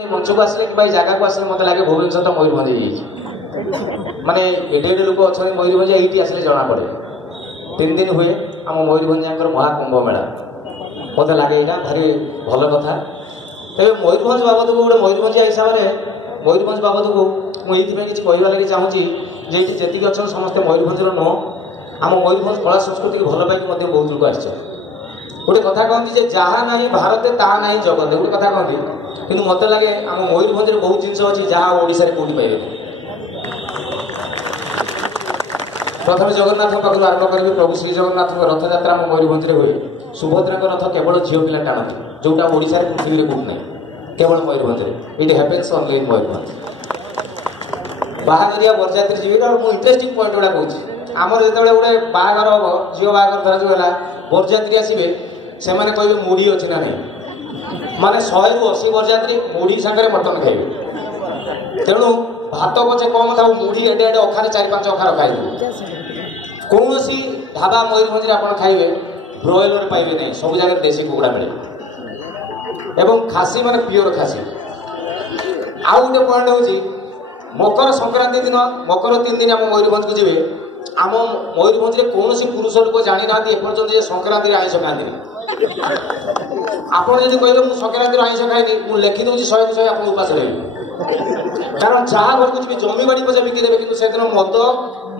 मंच को आसे कि जगह को आसे मत लगे भुवनेश्वर तो मयूरभ माने एडे एडे लोक अच्छा मयूरभ ये आसे जना पड़े 3 दिन हुए आम मयूरभ महाकुंभ मेला मत लगे यहाँ भारी भल कथा तेज मयूरभ बाबद को गोटे मयूरभ हिसाब से मयूरभ बाबद को मुझे किसी कहवा लगे चाहूँगी जे जी अच्छा समस्ते मयूरभ नुह आम मयूरभ कला संस्कृति भल पाई बहुत लोग आस गोटे कथा कहती जहाँ ना भारत ताहा ना जगत गोटे कथा कहती कि मत लगे आम मयूरभ बहुत जिन अच्छी जहाँ ओडिशा कौटी पाइबे प्रथम जगन्नाथ पाखु आरंभ करेंगे प्रभु श्री जगन्नाथ रथयात्रा आम मयूरभ हुए सुभद्रा रथ केवल झील पिला टाणती जोटा ओडिशा पृथ्वी कौट ना केवल मयूरभ इट हैपेन्स ओनली इन मयूरभ बाहागरिया बरजात्री जी मुझे इंटरेस्टिंग पॉइंट गुड़ा कहूँ आमर जो गोटे बाहागर हम झील बाहागर धरा जो है बरजात्री आसवे से कहे मुढ़ी अच्छी ना नहीं माने 100 ରୁ 80 बरजात्री मुढ़ी सागर मटन खाइबे तेणु भात पचे कम था मुढ़ी एडे एडे अखारे 4-5 अखा रखाई कौन ढाबा मयूरभ आप खाइबे ब्रॉयलर पाइबे नहीं सब जगह देशी कुकुड़ा मिले एवं खासी माने प्योर खासी आउ गोटे पॉइंट हूँ मकर संक्रांति दिन मकर 3 दिन आम मयूरभ को जी आम मयूरभ कौन पुरुष लोक जानी ना एपर्तंत संक्रांति आइष खाती आपड़ जब कहे मुझे संक्रांति आइष खाइनी मुझे लिखिदे 100 आप उपास रही कारण जहाँ घर को जी जमी बाड़ी पचा बिकिदेवे कि से दिन मद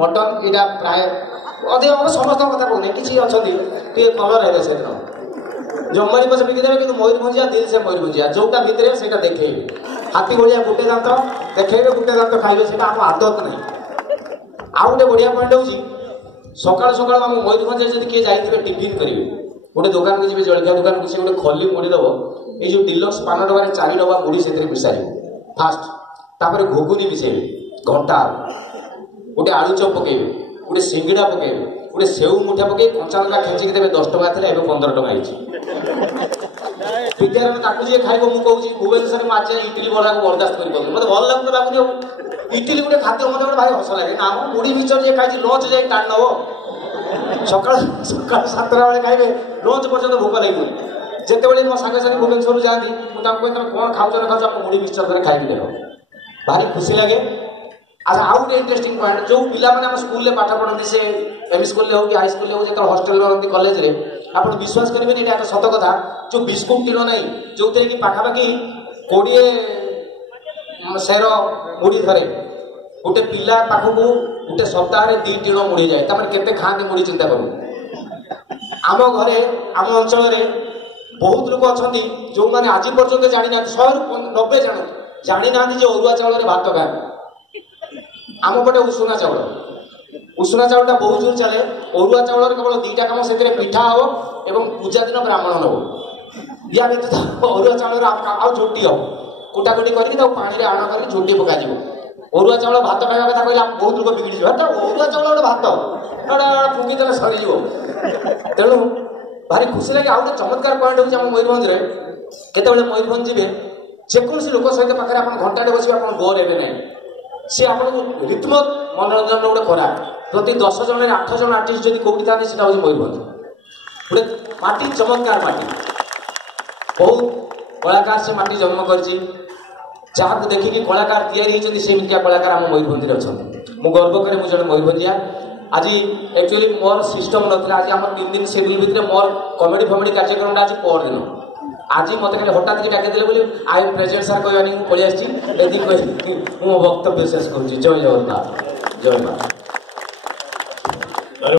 मटन यहाँ प्राय अधिक समस्त कथा कहूनी किसी अच्छा कलर है से दिन जमी पचा बिकिदेवे कि मयूरभ दिल से मयूरभ जोटा भितर से देखे हाथी भाया गोटे दांत देखे गोटे दांत खाइबे से आम आदत नहीं आउ गोटे बढ़िया पॉइंट हूँ सकाल सकाल आम मयूरभ जब किए जाइए टिफिन करेंगे गोटे दुकान को जी जलखिया दुकान को गोटे खली मुड़ी दब ये डिलक्स पान डबार 4 डबा मुड़ी से मिसारे फास्ट तापर घुगुनी मिसेबे घंटा गोटे आलू चप पकेबे गोटे सिंगड़ा पकेबे गोटे सेऊ मुठा पके कंचा लंका खेचिकी देवे 10 टका थे 15 टका विद्यार ताकू जी खाइब मुझे कहूँ भुवनेश्वर में आज इडली बड़ा को बर्दास्त कर मतलब भल लगुन लगुनि इडली गोटे खाद्य मतलब भाई हस लगे ना मुढ़ी मिक्सचर जी खाई लंच जाए टाण नब सकाल 7टा बेले खाइबे लंच पर्यटन भोक लगे जिते मो सांगे साथी भुवनेश्वर जाती मुझे तुम कौन खाऊ ना खाऊ आप मुढ़ी मिक्सचर खाई देख भारी खुशी लगे अच्छा आउ गोटे इंटरेस्टिंग पॉइंट जो पिला स्कूल पाठ पढ़ती से एम स्कूल हो कि हाई स्कूल हो जो हस्टेल रही कॉलेज आप विश्वास करेंगे ये सत कथा जो बिस्कुट टीण ना जो कि पाखापाखि 20 सेर मुढ़ी धरे गोटे पिला पाखक गोटे सप्ताह 2 टीण मुढ़ी जाए केते खाते मुढ़ी चिंता करूँ आम घरे आम अंचल बहुत लोग अच्छा जो मैंने आज पर्यटन जानी ना 100-90 जन जानी ना अरुआ चाउल भात खाए आम पटे उषुना चाउल बहुत जोर चले अरुआ चाउल केवल 2टा काम से पिठा हम एवं पूजा दिन ब्राह्मण नब या व्यतीत अरुआ चाउल आउ झोटी हम कुटाकुटी करके पानी आण कर झोटी पक अरुआ चाउल भात खाଇବା କଥା कहले बहुत लोग बिगड़ी अरुआ चाउल गोटे भात फुंकीदेले सरीज तेणु भारी खुशी लगे आउ गोटे चमत्कार पॉइंट होगी आम मयूरभ केतबेले मयूरभ जी जेकोसी लोक सहित पाखे आप घंटाटे बस आप बोर हे ना सी आपको रित्म मनोरंजन गोटे करा प्रति 10 जन 8 जन आर्टिस्ट जब कौटी था मयूरभ गोटे माटी चमत्कार माटी बहुत कलाकार से माटी जन्म कर जहाँ देखिकी कलाकार तैयारी सेमिका कलाकार आम मयूरभ अच्छा मुझे गर्व करे मुझे मयूरभंजिया आज एक्चुअली मोर सिस्टम ना आज आम 3 दिन शेड्यूल भितर मोर कमेडी फमेडी कार्यक्रम आज पर दिन आज मत खाली हठात की डाक बोली आई एम प्रेजेंट सार कहवानी पलि आसी मो वक्तव्य शेष करुँच जय जगन्नाथ जय माता।